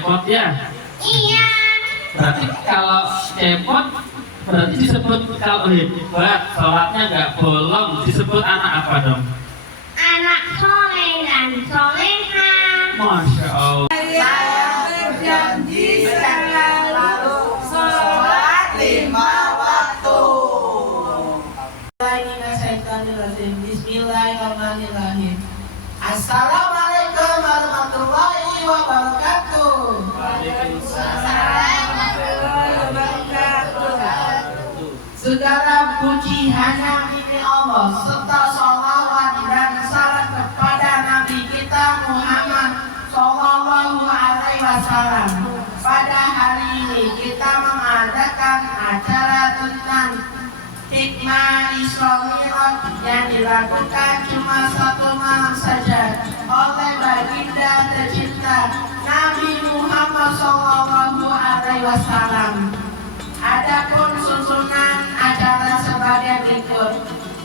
cepot ya. Iya. Berarti kalau cepot berarti disebut kalau hebat sholatnya nggak bolong disebut anak apa dong? Anak soleh dan soleha. Masya Allah. Saya berjanji selalu sholat 5 waktu. Bismillahirrahmanirrahim. Assalamualaikum warahmatullahi wabarakatuh. Segala puji hanya milik Allah serta sholawat dan salam kepada Nabi kita Muhammad Sallallahu Alaihi Wasallam. Pada hari ini kita mengadakan acara tentang hikmah Isra Mi'raj yang dilakukan cuma 1 malam saja oleh baginda tercinta Nabi Muhammad Sallallahu Alaihi Wasallam. Adapun susunan acara sebagai berikut.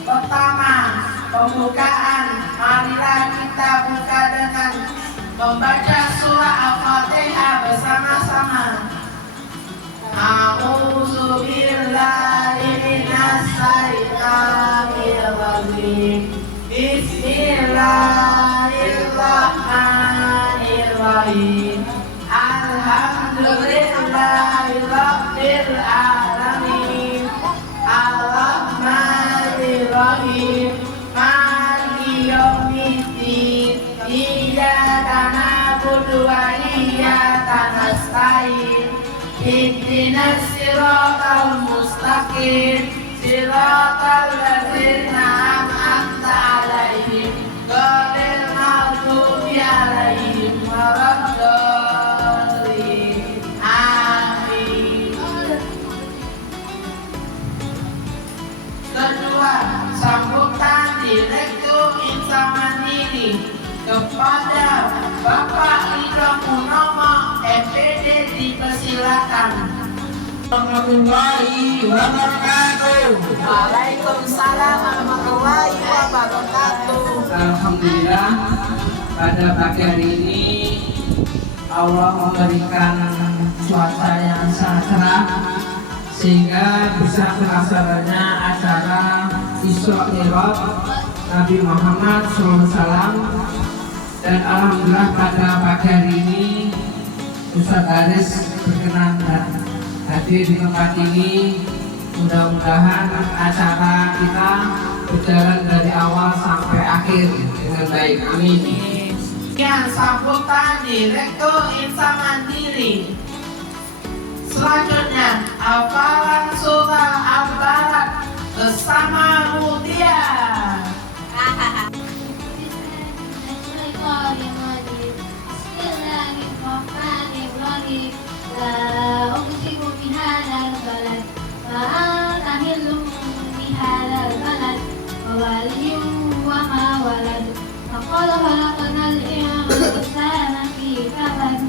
Pertama, pembukaan. Marilah kita buka dengan membaca surah Al-Fatihah bersama-sama. A'udzu billahi minas syaitonir rajim. Bismillahirrahmanirrahim. Alhamdulillahirabbil alamin. Ar-Rahmanir-Rahim. Maliki yaumiddin. Iyyaka na'budu wa iyyaka nasta'in. Ihdinas siratal mustaqim. Siratal ladzina an'amta 'alaihim ghairil maghdubi 'alaihim waladdallin. Amin. Kedua, sambutan Direktur Insa Mandiri kepada Bapak Ridho Purnomo MPD dipersilakan. Warahmatullahi wabarakatuh. Waalaikumsalam warahmatullahi wabarakatuh. Alhamdulillah pada pagi hari ini Allah memberikan cuaca yang sangat cerah sehingga bisa terlaksananya acara Isra Mi'raj Nabi Muhammad SAW. Dan alhamdulillah pada pagi hari ini Ustadz Haris berkenan hadir di tempat ini. Mudah-mudahan acara kita berjalan dari awal sampai akhir dengan baik. Amin. Yang sambutan Direktur Insa Mandiri. Selanjutnya hafalan surah Al-Balad bersama Mutia. Bismillahirrahmanirrahim. La uqsimu bihadzal balad wa anta hillum bihadzal balad wa waliyyun wa ma walad. Laqad khalaqnal insana fi kabad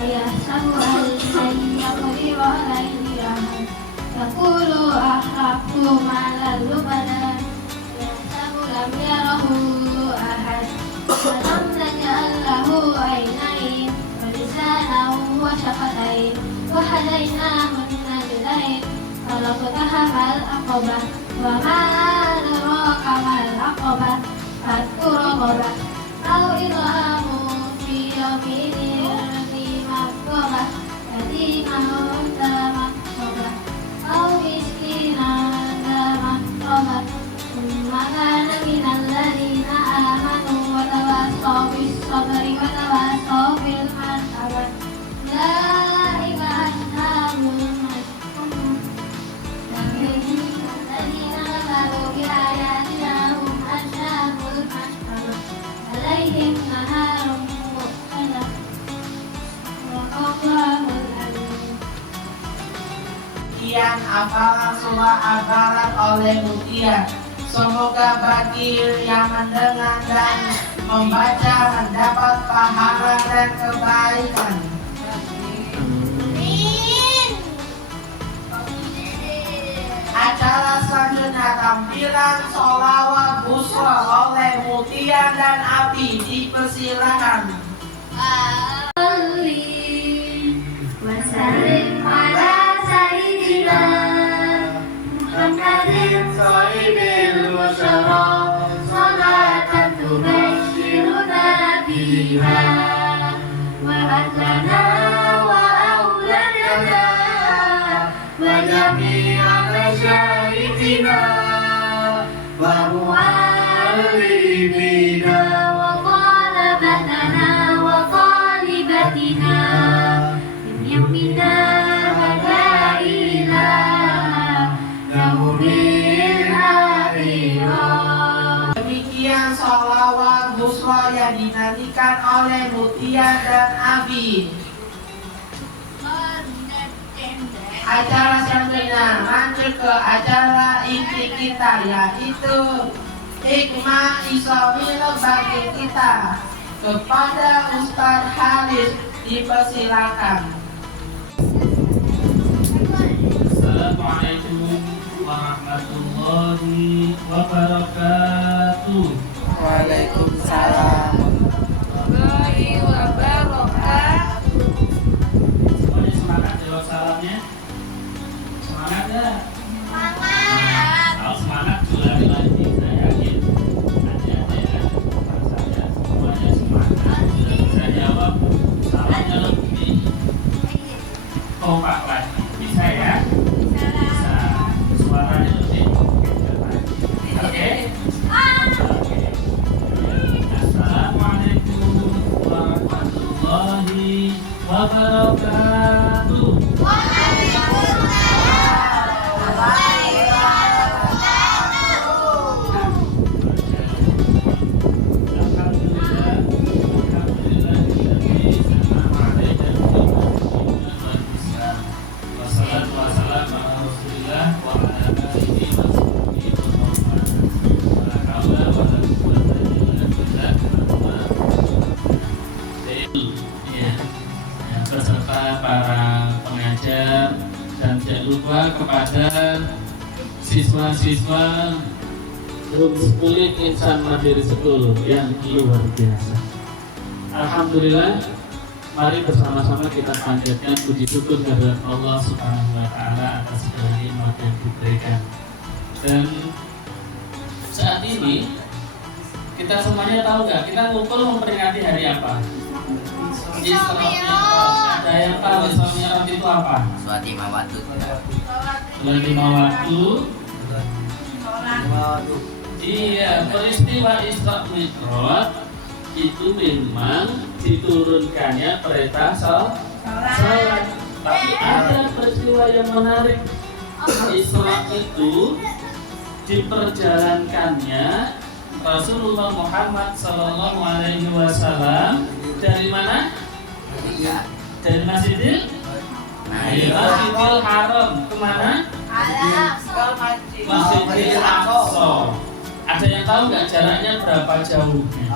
ayahsabu an lan yaqdira alayhi ahad. Yaqulu ahlaktu malan lubada yahsabu lam yarahu ahad. Alam naj'al lahu aynayn wa lisanan wa shafatain wa hadainahu an-najdain. Falaqtahamal aqabah wa ma adraka mal aqabah. Fakku raqabah aw idhamu fi yawmin dhi maqabah yatimah dha maqabah aw miskinan dha maqabah. Thumma kana minal ladhina amanu wa tawassaw bis sabri wa tawassaw bil marhamat. Ulaika ashabul mash'um. Alladzina kafaru bi ayatina hum ashabul mash'um. Alaihim naharun muqadah wa qawwamul alim. Sekian hafalan surah Al-Balad oleh Mutia. Semoga bagi yang mendengar dan membaca mendapat pahala dan kebaikan. Acara selanjutnya tampilan sholawat busra oleh Mutia dan Abi, dipersilakan. Ali ومعلمنا وطالبتنا وطالبتنا من يومنا هذا إلى يوم الآخرة. Demikian sholawat busra yang dinyanyikan oleh Mutia dan Abi. Acara selanjutnya lanjut ke acara inti kita, yaitu hikmah Islamil bagi kita. Kepada Ustadz Haris dipersilakan. Assalamualaikum warahmatullahi wabarakatuh. Waalaikumsalam. Semuanya semangat jawab salamnya. Semangat ya. Kalau semangat jual lagi, saya yakin adik-adik saya semuanya semangat. Sudah bisa jawab salamnya lebih kompak lagi. Bisa ya? Bisa. Suaranya lebih kencang lagi. Oke? Oke. Assalamualaikum warahmatullahi wabarakatuh. Beserta para pengajar dan jangan lupa kepada siswa-siswa Homeschooling Insan Mandiri School yang luar biasa. Alhamdulillah, mari bersama-sama kita panjatkan puji syukur kepada Allah Subhanahu wa Ta'ala atas segala nikmat yang diberikan. Dan saat ini kita semuanya tahu nggak? Kita ngumpul memperingati hari apa? Isra Mi'raj. Ada yang tahu Isra Mi'raj itu apa? Sholat 5 waktu. Sholat 5 waktu. Iya, peristiwa Isra Mi'raj itu memang diturunkannya perintah sholat. Tapi ada peristiwa yang menarik. Isra itu diperjalankannya Rasulullah Muhammad Sallallahu Alaihi Wasallam dari mana? Dari Masjidil Haram kemana? Masjidil Aqsa. Ada yang tahu nggak jaraknya berapa jauhnya?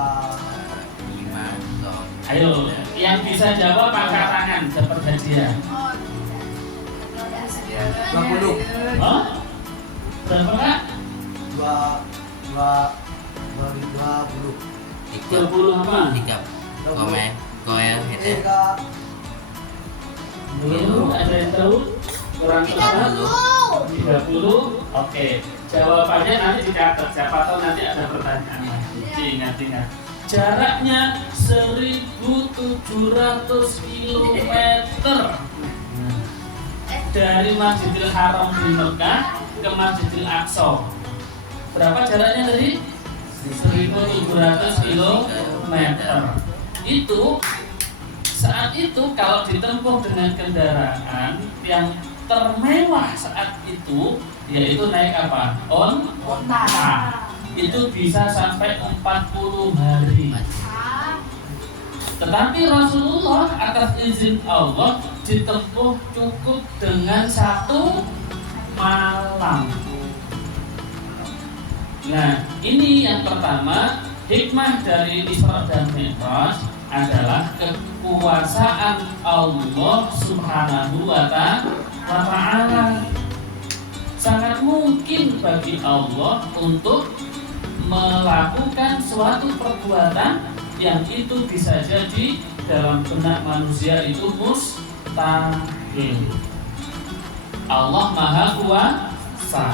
5. Ayo, yang bisa jawab angkat tangan dapat hadiah. 20. Oh? Berapa kak? 20 apa? 3. Koel itu. Belum ada yang tahu? Kurang tepat? 30. Oke. Jawabannya nanti dicatat. Siapa tahu nanti ada pertanyaan lagi. Ingat. Jaraknya 1.700 kilometer dari Masjidil Haram di Mekah ke Masjidil Aqsa. Berapa jaraknya tadi? 1.700 kilometer. Itu saat itu kalau ditempuh dengan kendaraan yang termewah saat itu, yaitu naik apa? Onta. Itu bisa sampai 40 hari. Tetapi Rasulullah atas izin Allah ditempuh cukup dengan 1 malam. Nah, ini yang pertama, hikmah dari Isra dan Mi'raj adalah kekuasaan Allah Subhanahu wa Ta'ala. Sangat mungkin bagi Allah untuk melakukan suatu perbuatan yang itu bisa jadi dalam benak manusia itu mustahil. Allah Maha Kuasa.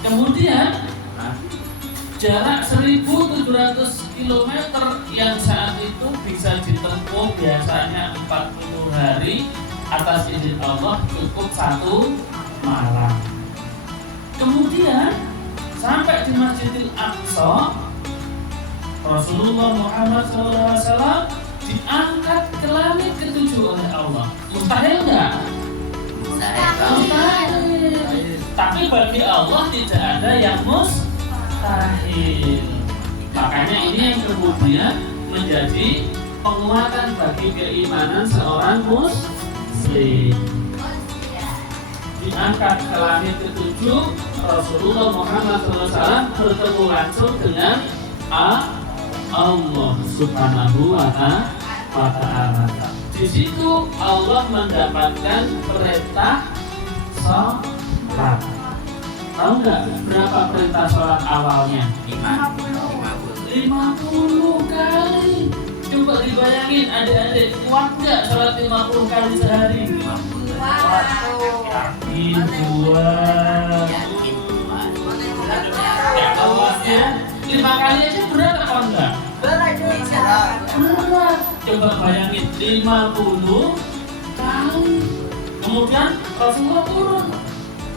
Kemudian jarak 1.700 km yang saat itu bisa ditempuh biasanya 40 hari atas izin Allah cukup 1 malam. Kemudian sampai di Masjidil Aqsa, Rasulullah Muhammad SAW diangkat ke langit ketujuh oleh Allah. Mustahil nggak? Mustahil. Tapi bagi Allah tidak ada yang mustahil. Makanya ini yang kemudian menjadi penguatan bagi keimanan seorang muslim. Diangkat ke langit ketujuh, Rasulullah Muhammad SAW bertemu langsung dengan Allah Subhanahu wa Ta'ala. Di situ Allah mendapatkan perintah sholat. Tahu nggak berapa perintah sholat awalnya? 50 kali. Coba dibayangin adik-adik, kuat nggak sholat 50 kali sehari? Yakin kuat. Ya kuat ya. 5 kali aja berat apa enggak? Berat. Coba bayangin 50 kali. Kemudian Rasulullah turun,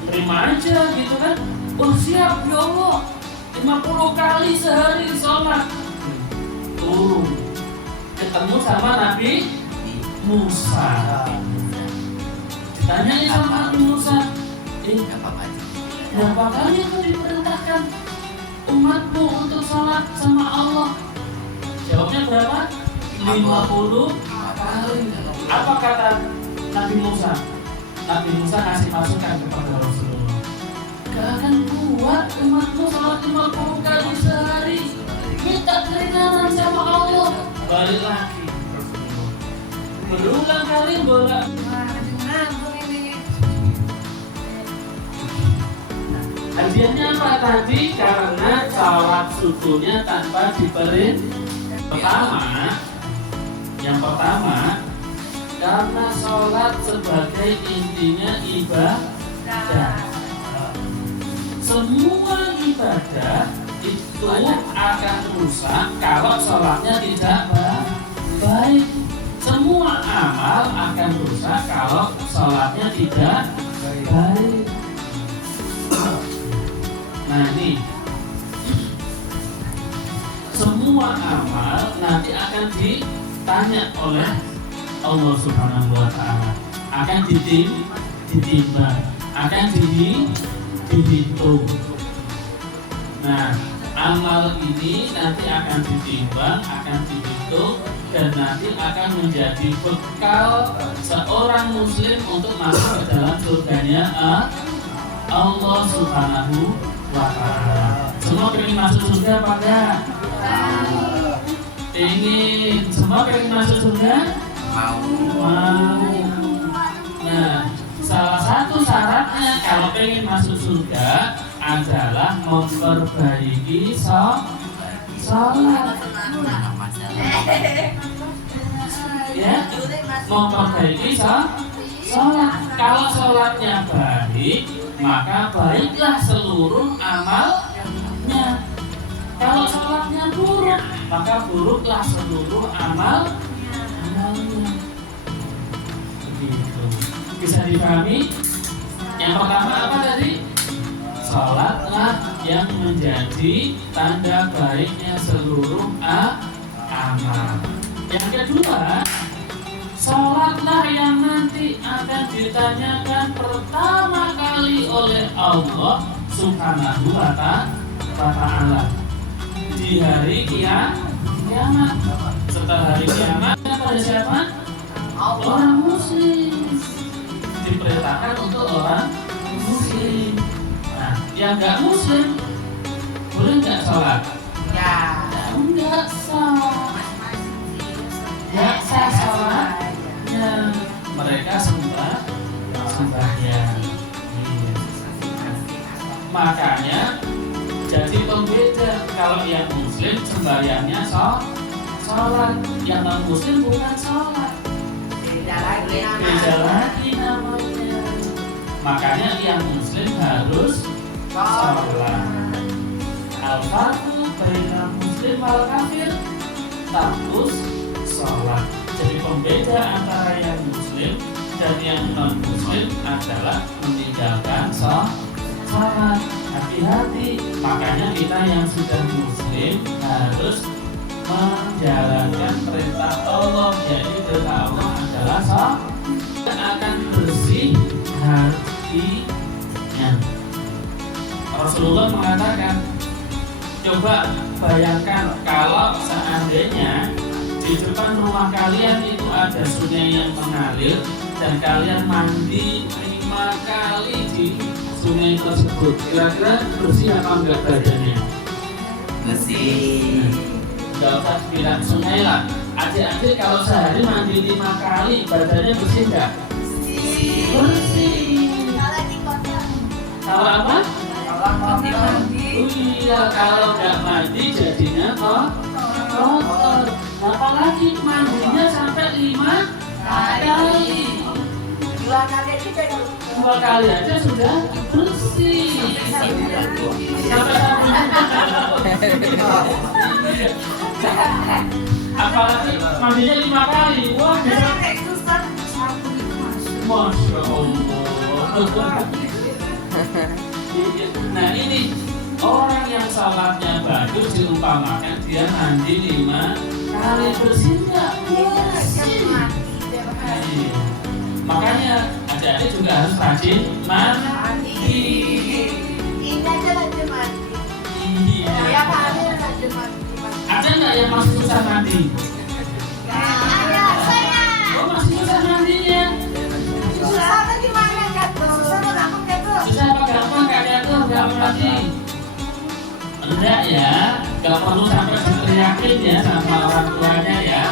terima aja gitu kan? Oh siap ya Allah, 50 kali sehari sholat. Turun, ketemu sama Nabi Musa. Ditanyanya sama Nabi Musa, berapa kali itu diperintahkan umatmu untuk sholat sama Allah? Jawabnya berapa? 50 kali. Apa kata Nabi Musa? Nabi Musa kasih masukan kepada Rasulullah. Gak akan kuat umatmu sholat 50 kali sehari. Minta keringanan sama Allah. Balik lagi Rasulullah. Berulang kali bolak. Hadiahnya apa tadi? Karena sholat subuhnya tanpa yang pertama, karena sholat sebagai intinya ibadah. Semua ibadah itu akan rusak kalau sholatnya tidak baik. Semua amal akan rusak kalau sholatnya tidak baik. Nah ini, semua amal nanti akan ditanya oleh Allah Subhanahu wa Ta'ala, akan ditimbang, akan dihitung. Nah, amal ini nanti akan ditimbang, akan dihitung, dan nanti akan menjadi bekal seorang muslim untuk masuk ke dalam surganya Allah Subhanahu wa Ta'ala. Semua pengen masuk surga apa enggak? Ingin. Semua pengen masuk surga? Mau. Nah, salah satu syaratnya kalau pengen masuk surga adalah memperbaiki sholat. Ya, memperbaiki sholat. Kalau sholatnya baik, maka baiklah seluruh amalnya. Kalau sholatnya buruk, maka buruklah seluruh amalnya. Begitu. Bisa dipahami? Yang pertama apa tadi? Sholatlah yang menjadi tanda baiknya seluruh amal. Yang kedua, sholatlah yang nanti akan ditanyakan pertama kali oleh Allah Subhanahu wa Ta'ala di hari kiamat. Setelah hari kiamat pada siapa? Orang muslim. Diperintahkan untuk orang muslim. Nah, yang nggak muslim boleh nggak sholat? Nggak sah. Nggak sah sholatnya. Mereka sembahyang. Makanya jadi pembeda, kalau yang muslim sembahyangnya sholat, yang non muslim bukan sholat. Beda lagi namanya. Makanya yang muslim harus sholat. Al-farqu baina muslim wal kafir tarkus sholat. Jadi pembeda antara yang muslim dan yang non muslim adalah meninggalkan sholat. salat. Hati-hati, makanya kita yang sudah muslim harus menjalankan perintah Allah, yaitu perintah Allah adalah salat. Akan bersih hatinya. Rasulullah mengatakan, coba bayangkan kalau seandainya di depan rumah kalian itu ada sungai yang mengalir dan kalian mandi 5 kali di sungai tersebut, kira-kira bersih apa enggak badannya? Bersih. Enggak usah bilang sungai lah. Adik-adik kalau sehari mandi 5 kali, badannya bersih enggak? Bersih. Kalau apa? Iya, kalau nggak mandi jadinya kotor. Apalagi mandinya sampai 5 kali. 2 kali aja sudah bersih. Apalagi mandinya 5 kali. Wah, Masya Allah. Nah ini orang yang salatnya bagus diumpamakan dia mandi 5 kali, bersih nggak? Bersih. Makanya adik-adik juga harus rajin mandi. Iya. Ada nggak yang masih susah mandi? Oh, masih susah mandinya. Susah apa gampang kalian tuh nggak mandi? Enggak ya, nggak perlu sampai diteriakin ya sama orang tuanya ya.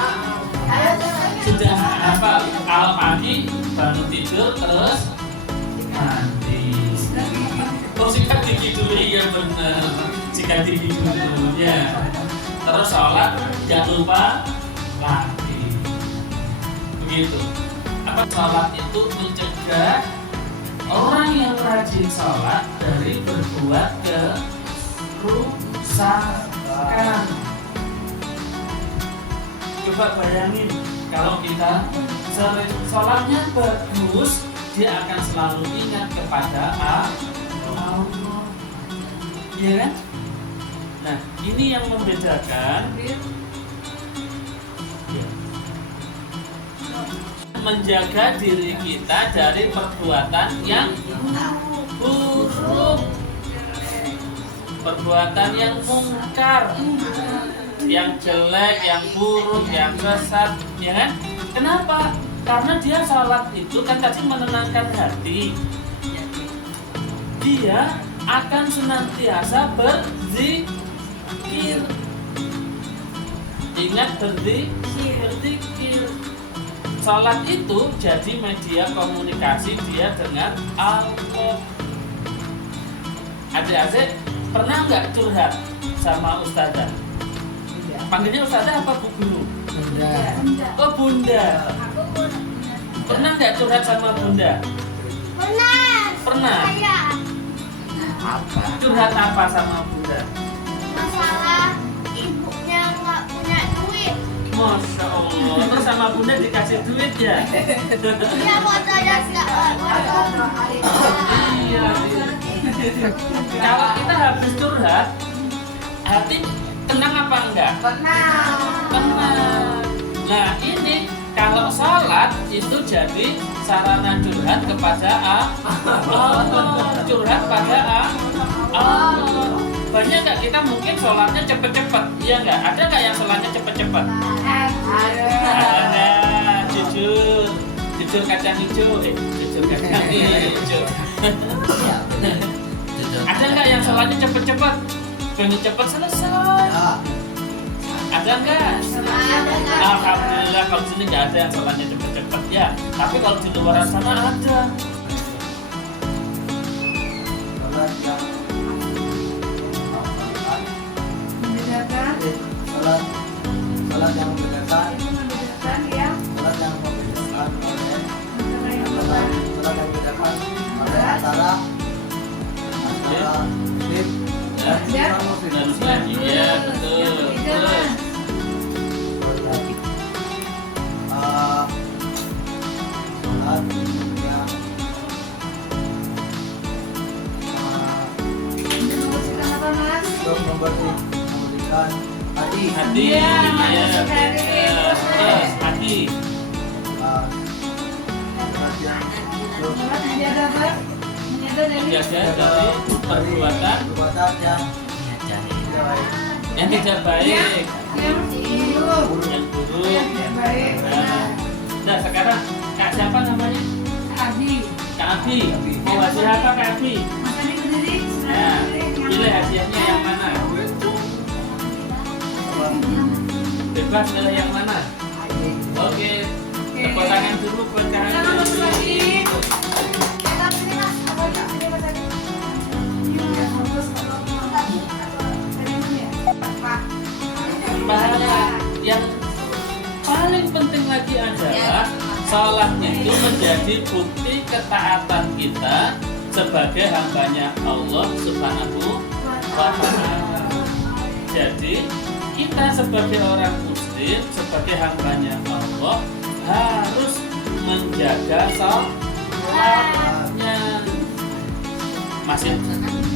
Sudah apa? Kalau pagi bangun tidur terus mandi. Oh, sikat gigi dulu ya benar. Sikat gigi dulu ya. Terus sholat jangan lupa mandi. Begitu. Apa sholat itu mencegah orang yang rajin sholat dari berbuat kerusakan. Coba bayangin kalau kita sholatnya bagus, dia akan selalu ingat kepada Allah. Iya kan? Nah, ini yang membedakan. Menjaga diri kita dari perbuatan yang buruk, perbuatan yang mungkar, yang jelek, yang buruk, yang sesat, ya kan? Kenapa? Karena dia salat itu kan tadi menenangkan hati. Dia akan senantiasa berzikir. Ingat berzikir. Salat itu jadi media komunikasi dia dengan Allah. Adik-adik pernah nggak curhat sama ustazah? Panggilnya ustazah apa bu guru? Bunda. Oh bunda. Pernah nggak curhat sama bunda? Pernah. Apa? Curhat apa sama bunda? Masalah ibunya nggak punya duit. Masya Allah. Terus sama bunda dikasih duit ya? Iya, motornya nggak ada. Iya. Kalau kita habis curhat, hati tenang apa enggak? Tenang. Nah ini kalau sholat itu jadi sarana curhat kepada Allah. Curhat pada Allah. Banyak nggak kita mungkin sholatnya cepet-cepet, iya nggak? Ada nggak yang sholatnya cepet-cepet? Ada. Jujur kacang hijau, jujur kacang hijau. Ada nggak yang sholatnya cepet-cepet? Pengen cepet selesai. Ada nggak? Alhamdulillah kalau sini nggak ada yang sholatnya cepet-cepet ya. Tapi kalau di luar sana ada. Salat yang membedakan antara muslim Ya, dan lagi ya betul. Terus salat yang untuk memberikan hati. Hati. Iya, Ya, saudari. terus hati. Menjaga apa? Menjaga dari Menjaga dari perbuatan Perbuatan yang yang tidak baik, yang buruk, yang buruk. yang tidak baik. Nah, sekarang Kak siapa namanya? Abi, Kak Abi. Mau hadiah apa Kak Abi? Mas Abi berdiri. Nah, pilih hadiahnya yang mana? Bebas milih yang mana? Oke, tepuk tangan dulu buat Kak Sama Mas Abi. Abi. Kita pilih Mas. Apa enggak? Pilih Mas Abi. Ini yang bagus kalau mau tadi atau dari mana ya? Pak. Pahala yang paling penting lagi adalah salat itu menjadi bukti ketaatan kita sebagai hambanya Allah Subhanahu wa Ta'ala. Jadi kita sebagai orang muslim, sebagai hambanya Allah harus menjaga salatnya. Masih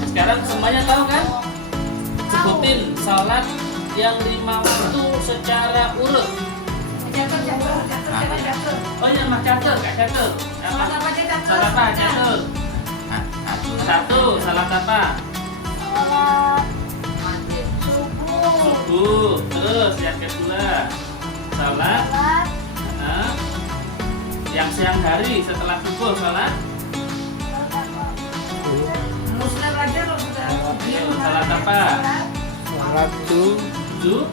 sekarang semuanya tahu kan? Sebutin salat yang 5 waktu secara urut. Jatuh, jatuh, jatuh, jatuh, jatuh. Oh iya, Mas Catur, Kak Catur. Salat apa aja jatuh? Salat apa, Catur? Satu, salat apa? Sholat subuh. Subuh. Terus yang kedua, salat Sholat yang siang hari setelah subuh, salat. Muslim aja kalau sudah. Salat apa? Salat Zuhur.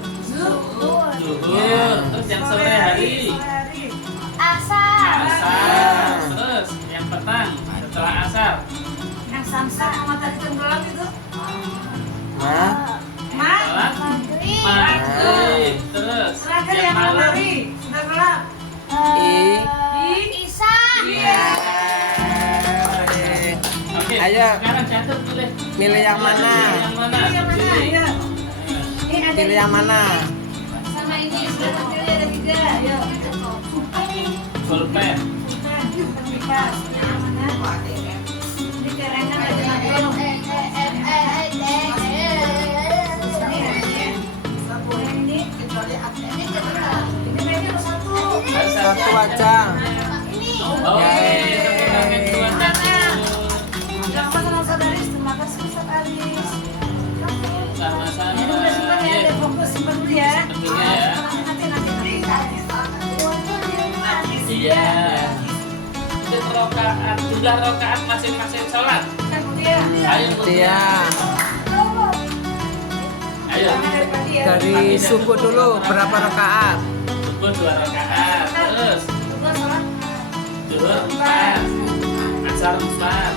Terus yang sore hari, Asar. asar. Terus yang petang setelah asar. Yang samsak sama tadi tenggelam itu. Nah, Mas, Salat Maghrib. maghrib. Terus terakhir yang yang malam. hari sudah gelap. Isya. Iya. Oke, Ayo. sekarang Catur pilih. Pilih yang mana? Yang mana? Ini yang mana? Pilih. Iya. Ini ada Pilih yang mana? sama ini sudah terpilih ada 3. Ayo. Pulpen. Terpikat. Yang mana? Ini kerennya ada langsung. Ini meja satu. Satu aja. Oke, tepuk tangan buat Catur. Yang mana saudari? Terima kasih Ustaz Aris. Sama-sama. Ini udah simpan ya, ada fokus simpan dulu ya. Simpan dulu ya. Nanti. Iya. Itu rokaat, jumlah rokaat masing-masing sholat. Kan dia. Ayo, Dia ayo. dari subuh dulu berapa rakaat? Subuh 2 rokaat, terus zuhur 4, asar 4,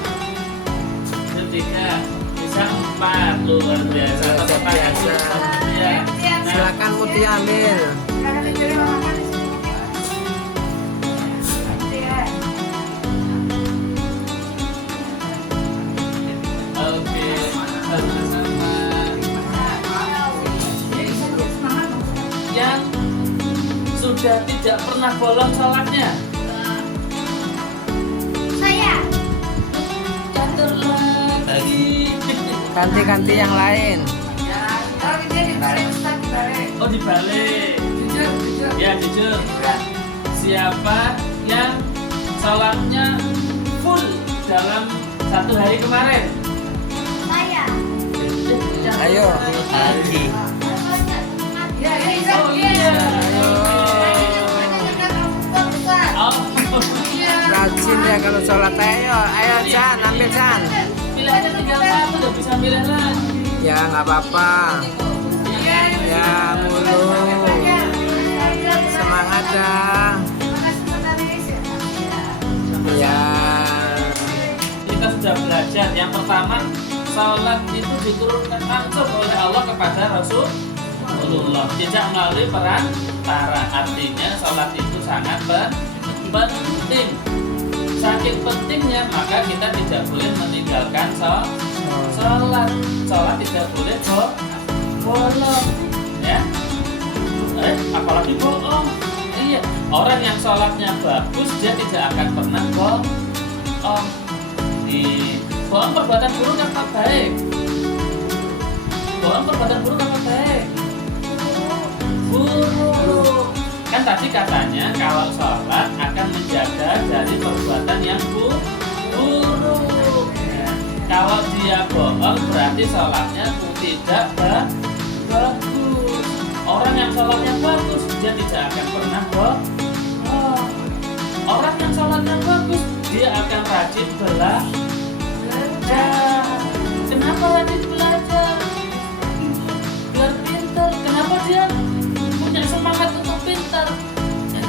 ketiga isya 4, luar biasa. Tepuk tangan dulu semuanya. Nah, Silakan Mutia ambil. oke, sama-sama. Yang sudah tidak pernah bolong sholatnya, Saya. Catur lagi. Ganti-ganti yang lain. Oh, dibalik. Ya, jujur. Siapa yang sholatnya full dalam 1 hari kemarin? Saya. Ayo. Oh iya. Oh, Rajin ya kalau sholat. Ayo Chan, ambil Chan. pilihannya tinggal 1, udah bisa pilih lagi. Ya nggak apa-apa. Ya mulu. Semangat dah. Ya. Kita sudah belajar. Yang pertama, sholat itu diturunkan langsung oleh Allah kepada Rasulullah, tidak melalui perantara. Artinya sholat itu sangat penting. Saking pentingnya maka kita tidak boleh meninggalkan sholat. Sholat tidak boleh bolong, ya. Apalagi bohong. Iya, orang yang sholatnya bagus dia tidak akan pernah bohong. Bohong perbuatan buruk yang tak baik. Bohong perbuatan buruk apa baik? Buruk. Kan tadi katanya kalau sholat akan menjaga dari perbuatan yang buruk. Ya. Kalau dia bohong berarti sholatnya tidak bagus. Orang yang sholatnya bagus dia tidak akan pernah bohong. Orang yang sholatnya bagus dia akan rajin belajar. Kenapa rajin belajar? Biar pintar. Kenapa dia punya semangat untuk pintar?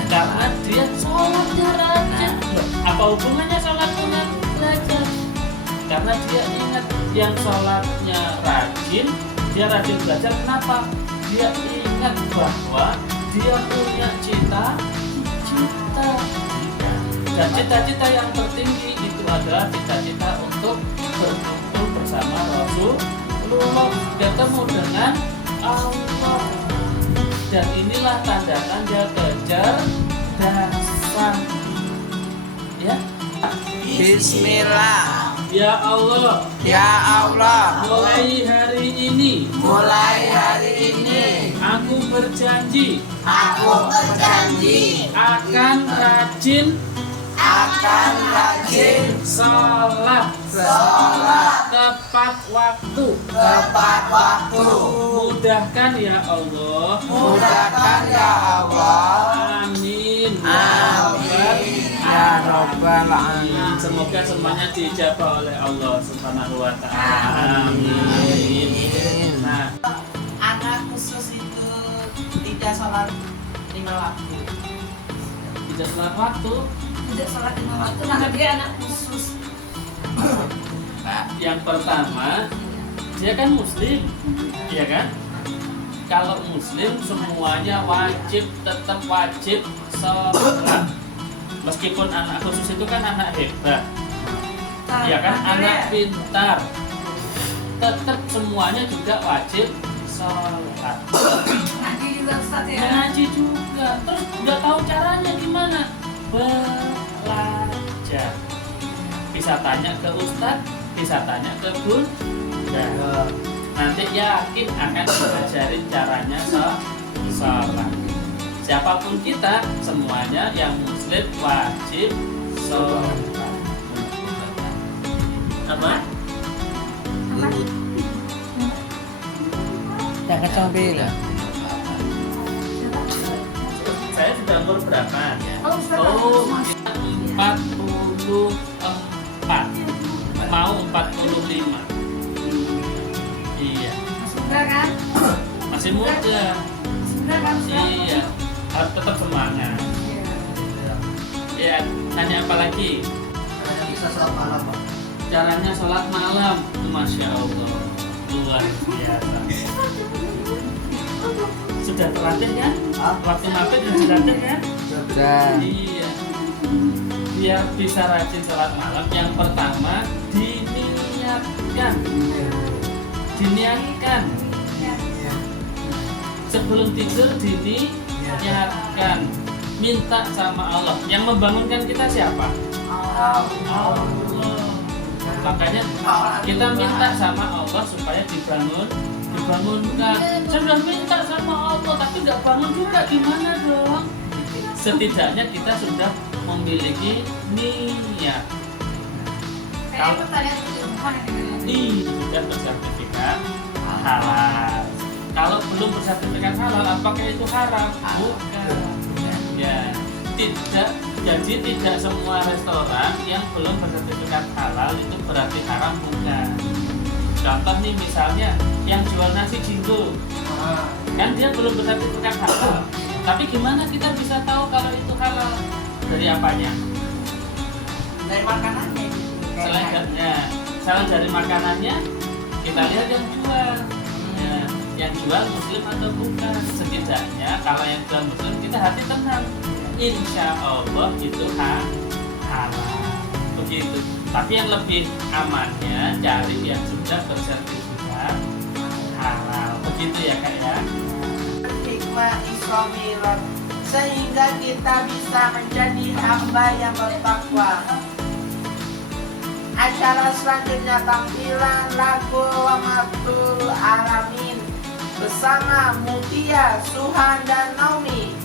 Karena dia sholatnya rajin. Apa hubungannya sholat dengan belajar? Karena dia ingat yang sholatnya rajin, dia rajin belajar. Kenapa? Dia ingat bahwa dia punya cita-cita. Dan cita-cita yang tertinggi itu adalah cita-cita untuk berkumpul bersama Rasulullah, ketemu dengan Allah. Dan inilah tanda-tanda kecerdasan. Ya. Bismillah. Ya Allah, Ya Allah, mulai hari ini mulai hari ini aku berjanji aku berjanji akan rajin akan rajin sholat tepat waktu. tepat waktu. Mudahkan ya Allah. Mudahkan ya Allah. Amin. Amin. Ya Rabbal Alamin. Semoga semuanya dijabah oleh Allah Subhanahu wa Ta'ala. Amin. Nah, Anak khusus itu tidak sholat 5 waktu. tidak sholat waktu. Tidak sholat 5 waktu, maka dia anak khusus. Nah, yang pertama, dia kan muslim, iya kan? Kalau muslim semuanya wajib, tetap wajib sholat. Meskipun anak khusus itu kan anak hebat, iya kan? Anak pintar, tetap semuanya juga wajib sholat. Ngaji juga Ustaz ya. Ngaji juga, terus udah tahu caranya gimana? Belajar. Bisa tanya ke ustadz, bisa tanya ke bunda. Nanti yakin akan diajarin caranya sholat. Siapapun kita, semuanya yang muslim wajib sholat. Apa? Yang kecil bila. Saya sudah umur berapa? Oh, Ustaz. Oh, 44. Mau 45. Iya. Sudah kan? Masih muda. Sudah kan? Iya. Harus tetap semangat. Ya, tanya apa lagi? Karena bisa sholat malam, Pak. Caranya sholat malam. Masya Allah. Luar biasa. Sudah terlatih kan? Waktu maghrib sudah terlatih kan? Sudah. Iya. Biar bisa rajin sholat malam, yang pertama diniatkan. Diniatkan. Sebelum tidur diniatkan. Minta sama Allah. Yang membangunkan kita siapa? Allah. Makanya kita minta sama Allah supaya dibangunkan. Saya sudah minta sama Allah tapi nggak bangun juga, gimana dong? Setidaknya kita sudah memiliki niat. Kayak pertanyaan itu Ini sudah bersertifikat halal. Kalau belum bersertifikat halal, apakah itu haram? Bukan. Ya, tidak. Jadi tidak semua restoran yang belum bersertifikat halal itu berarti haram, bukan. Contoh nih misalnya yang jual nasi jingo, kan dia belum bersertifikat halal. Tapi gimana kita bisa tahu kalau itu halal? Dari apanya? dari makanannya. Selain dari makanannya, kita lihat yang jual. Ya, yang jual muslim atau bukan. Setidaknya kalau yang jual muslim kita hati tenang. Insya Allah itu halal. Begitu. Tapi yang lebih amannya cari yang sudah bersertifikat halal. Begitu ya Kak ya. Hikmah Islamilah sehingga kita bisa menjadi hamba yang bertakwa. Acara selanjutnya tampilan lagu Rahmatul Alamin bersama Mutia, Suhan, dan Naomi.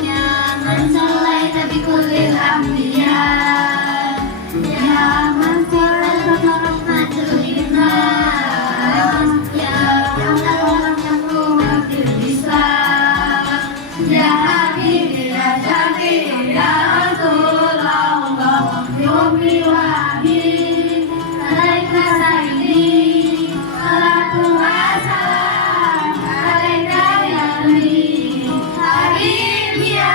Ya man sallaita bi kullil anbiya, ya man sallaita bi rahmatil innas, ya man sallaita bi rahmatil islam, ya habibi ya syafi ya rasulullah, yawmi wa habib, alaika sayyidi, salatu wa salam, alaika ya nabi, habibi ya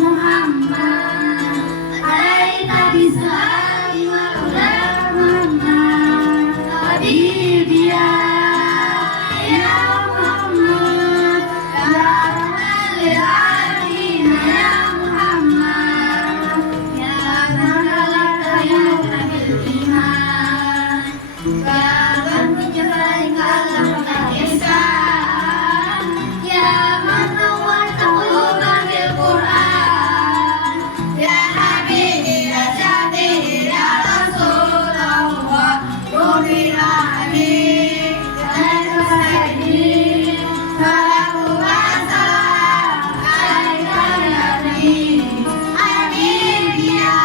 Muhammad, alaika bisalam wa ula Muhammad, habibi ya Muhammad, ya rahman lil alamin ya Muhammad, ya nasalaka ya nabil iman, ya man menjabalika alamul ihsan, ya man nawwarta quluban bil Qur'an, ya habibi ya syafi'i ya Rasulullah, nuril alamin, alaika sayyidi, salatu wa salam, alaika ya nabi, habibi ya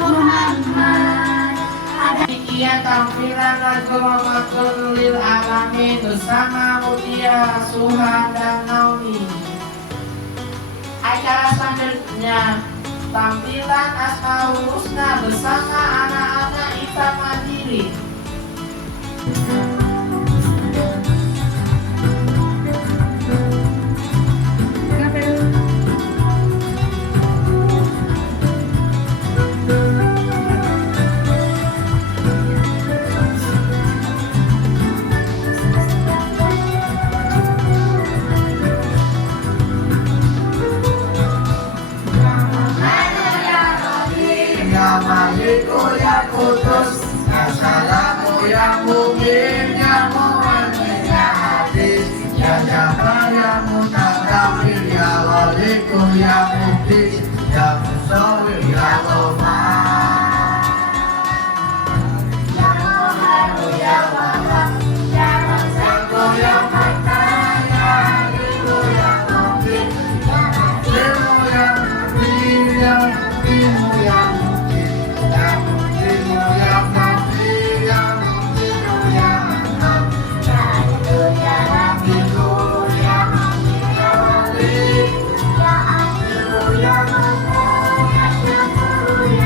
Muhammad. Demikian tampilan lagu Rahmatul lil Alamin bersama Mutia, Suhan, dan Naomi. Acara selanjutnya tampilan Asmaul Husna bersama anak-anak Ita Mandiri. Ya Maliku ya Kudus, ya Salamu ya Mu'min, ya Mu'min ya Hadis, ya Jabbar ya Mutakabbir, ya Waliku ya Muqtis, ya Musawwir ya Ghafar, ya Muhammad ya Wahhab, ya Razzaq ya Fattah, ya Alimu ya Muqtin, ya Nasiru ya Mu'min, ya Mu'minu ya Muqtin, ya Muqtimu ya Muqti, ya Muqtimu ya Anam, ya Idu ya Rafiqu, ya Hamid ya Wali, ya Azizu ya Ghafur, ya Syakuru ya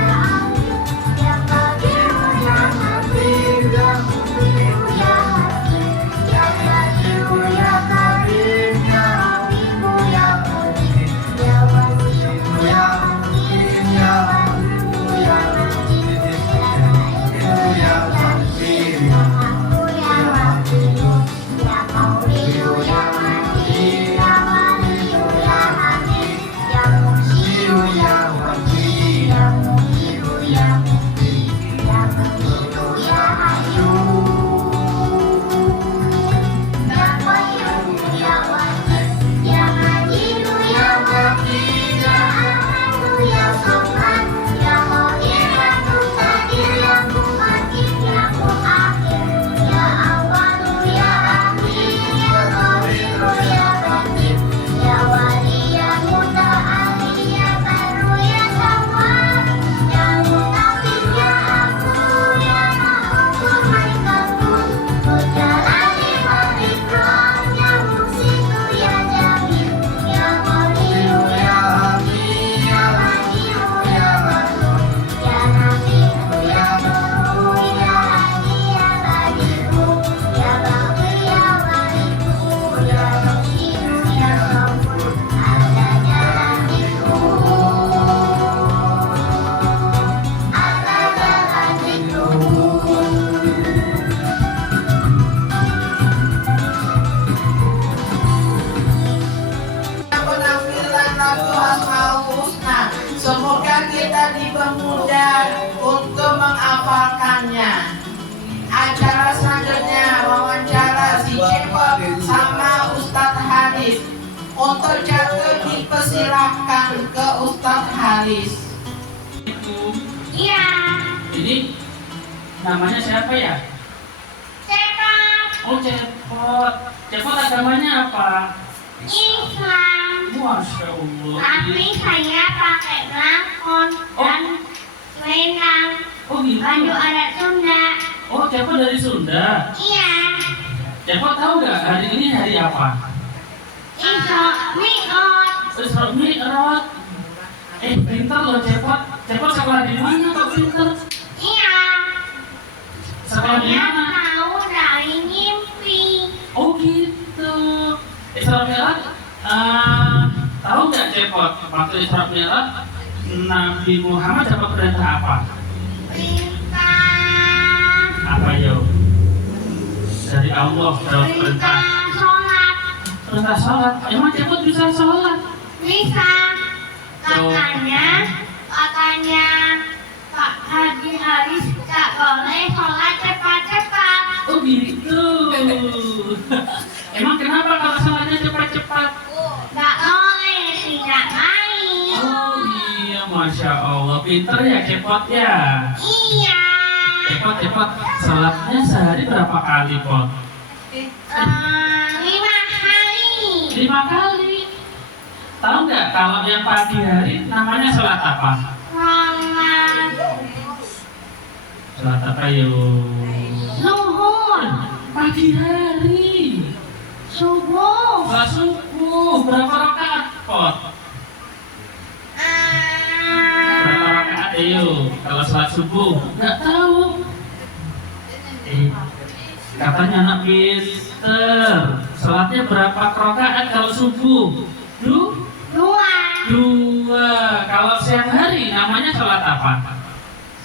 Foto jatuh dipersilahkan ke Ustadz Haris. Iya. Ini namanya siapa ya? Cepot. Oh, Cepot. Cepot agamanya apa? Islam. Masya Allah. Tapi saya pakai lakon dan selendang. Oh gitu. Baju adat Sunda. Oh, Cepot dari Sunda. Iya. Cepot tahu nggak hari ini hari apa? Isra Mi'raj. Isra Mi'raj. Pintar loh Cepot. Cepot sekolah di mana kok pintar? Iya. Sekolah di Saya mana? tahu dari mimpi. Oh gitu. Isra Mi'raj. Tahu nggak Cepot? Waktu Isra Mi'raj Nabi Muhammad dapat perintah apa? Perintah. Apa yo? Dari Allah dapat perintah. Perintah sholat. Perintah sholat. Emang Cepot bisa sholat? Bisa. Katanya Pak Haji Haris gak boleh sholat cepat-cepat. Oh gitu. Emang kenapa kalau sholatnya cepat-cepat? Gak boleh, tidak main. Oh iya, Masya Allah. Pinter ya Cepot ya. Iya. Cepot, sholatnya sehari berapa kali, Pot? 5 hari. 5 kali. Tahu nggak kalau yang pagi hari namanya sholat apa? Sholat Sholat apa yuk? zuhur. Pagi hari. Subuh. Sholat subuh. Berapa rakaat, Pot? Berapa rakaat yuk? Kalau sholat subuh? Nggak tahu. Katanya anak pinter. Sholatnya berapa rakaat kalau subuh? 2. Kalau siang hari namanya sholat apa?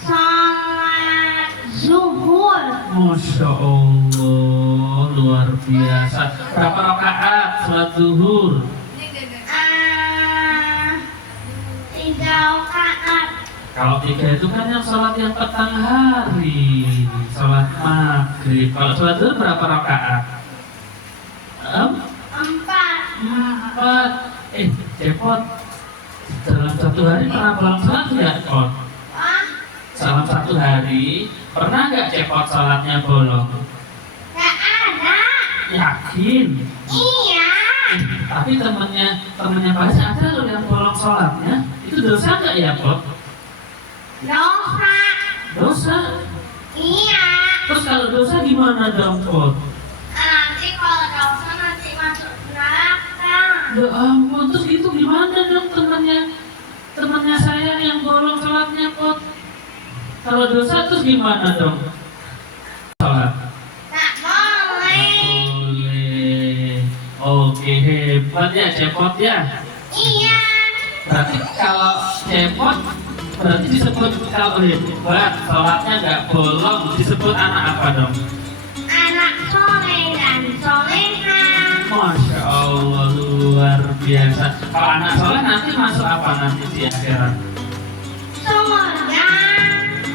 Sholat zuhur. Masya Allah, luar biasa. Berapa rakaat sholat zuhur? 3 rakaat. Kalau 3 itu kan yang sholat yang petang hari, sholat maghrib. Kalau sholat zuhur berapa rakaat? 4. 4. Cepot. Dalam satu hari pernah bolong sholat nggak, Pot? Dalam satu hari pernah nggak Cepot sholatnya bolong? Gak ada. Yakin? Iya. Tapi temennya Pak ada loh yang bolong sholatnya. Itu dosa nggak ya, Pot? Dosa. Dosa. Iya. Terus kalau dosa gimana dong, Pot? Nanti kalau dosa nanti masuk neraka. Ya ampun, terus itu gimana dong temannya saya yang bolong sholatnya, Pot? Kalau dosa terus gimana dong? Sholat. Gak boleh. Boleh. Oke, hebat ya Cepot ya. Iya. Berarti kalau Cepot berarti disebut kalau hebat, sholatnya nggak bolong, disebut anak apa dong? Anak soleh dan soleha. Masya Allah, luar biasa. Kalau anak soleh nanti masuk apa nanti di akhirat? Surga.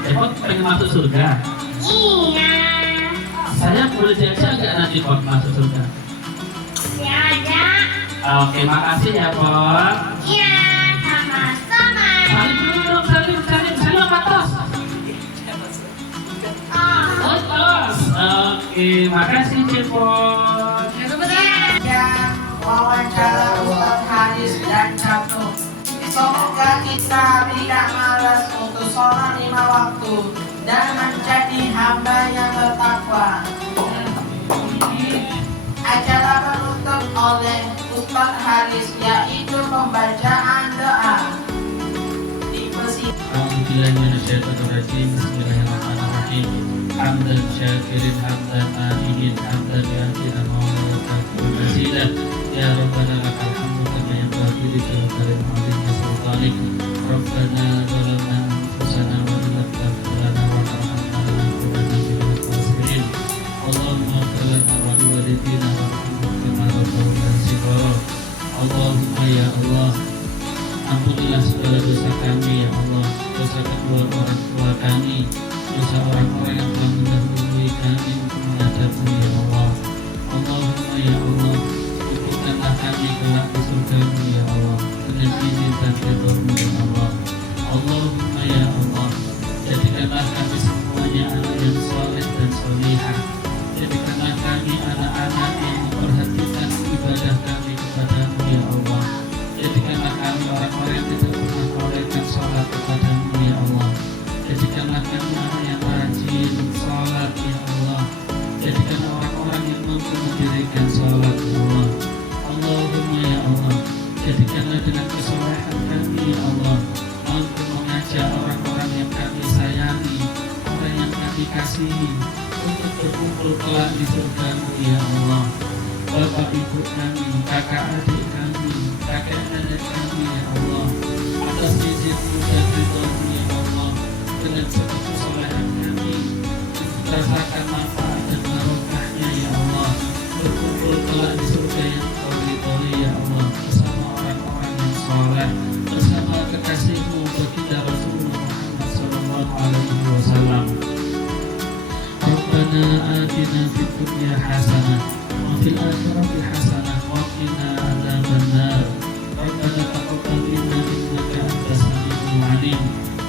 Cepot pengen masuk surga. Iya. Saya boleh diajak nggak nanti Pot masuk surga? Diajak. Oke, makasih ya Pot. Iya. Sama-sama. Salim dulu dong, salim apa tos? Oh. Tos. Oke, makasih Cepot. Yang wawancara Ustadz Haris dan Jatuh. Semoga kita tidak malas untuk sholat 5 waktu dan menjadi hamba yang bertakwa. Acara penutup oleh Ustadz Haris yaitu pembacaan doa. Dipersilakan. Alhamdulillahirrahmanirrahim. Bismillahirrahmanirrahim. Hamdan syakirin, hamdan ahirin, hamdan yakin, ma'alaikatul mazidah. Ya Rabbana lakal hamdu kama yanbaghi li jalali wajhika sultanik. Rabbana zalamna anfusana wa lam taghfir lana wa tarhamna lanakunanna minal khasirin. Allahumma ighfir lana wa liwalidina warhamhum kama rabbawna shighara. Allahumma ya Allah, ampunilah segala dosa kami ya Allah, dosa kedua orang tua kami, dosa orang-orang yang telah mendahului kami untuk menghadapmu ya Allah. Allahumma ya Allah, cukupkanlah kami kelak di surga dan ridhomu ya Allah. Allahumma ya Allah, jadikanlah kami semuanya anak yang soleh dan solihah. Jadikanlah kami anak-anak yang memperhatikan ibadah kami kepadamu ya Allah. Jadikanlah kami orang-orang yang tidak pernah melewatkan sholat kepadamu ya Allah. Jadikanlah kami anak yang rajin sholat ya Allah. Jadikanlah orang-orang yang mampu mendirikan sholat ya Allah. Allahumma ya Allah, jadikanlah dengan kesolehan kami ya Allah mampu mengajak orang-orang yang kami sayangi, orang yang kami kasihi, untuk berkumpul kelak di surgamu ya Allah. Bapak ibu kami, kakak adik kami, kakek nenek kami ya Allah, atas izinmu dan ridhomu ya Allah, dengan sebab kesolehan kami rasakan manfaat dan barokahnya ya Allah, berkumpul kelak di surga yang kau ridhoi ya Allah, bersama orang-orang yang soleh, bersama kekasihmu baginda Rasulullah Muhammad sallallahu alaihi wasallam. Rabbana atina fid dunya hasanah wa fil akhirati hasanah wa qina adzabannar. Rabbana taqabbal minna innaka antas samiul alim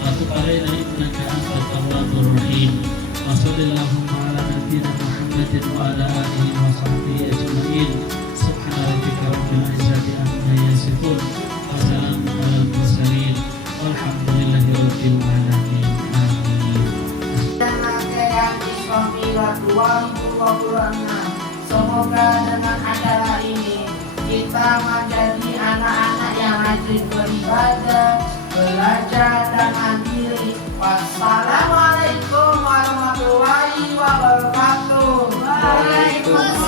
wa tub alaina innaka antat tawwabur rahim. Wa sallallahu ala nabiyyina Muhammadin wa ala alihi wa sahbihi ajma'in. Subhana rabbika rabbil izzati amma yasifun wa salamun alal mursalin walhamdulillahi rabbil alamin. Semoga dengan acara ini kita menjadi anak-anak yang rajin beribadah, belajar dan mandiri. Wassalamualaikum warahmatullahi wabarakatuh. Waalaikumsalam.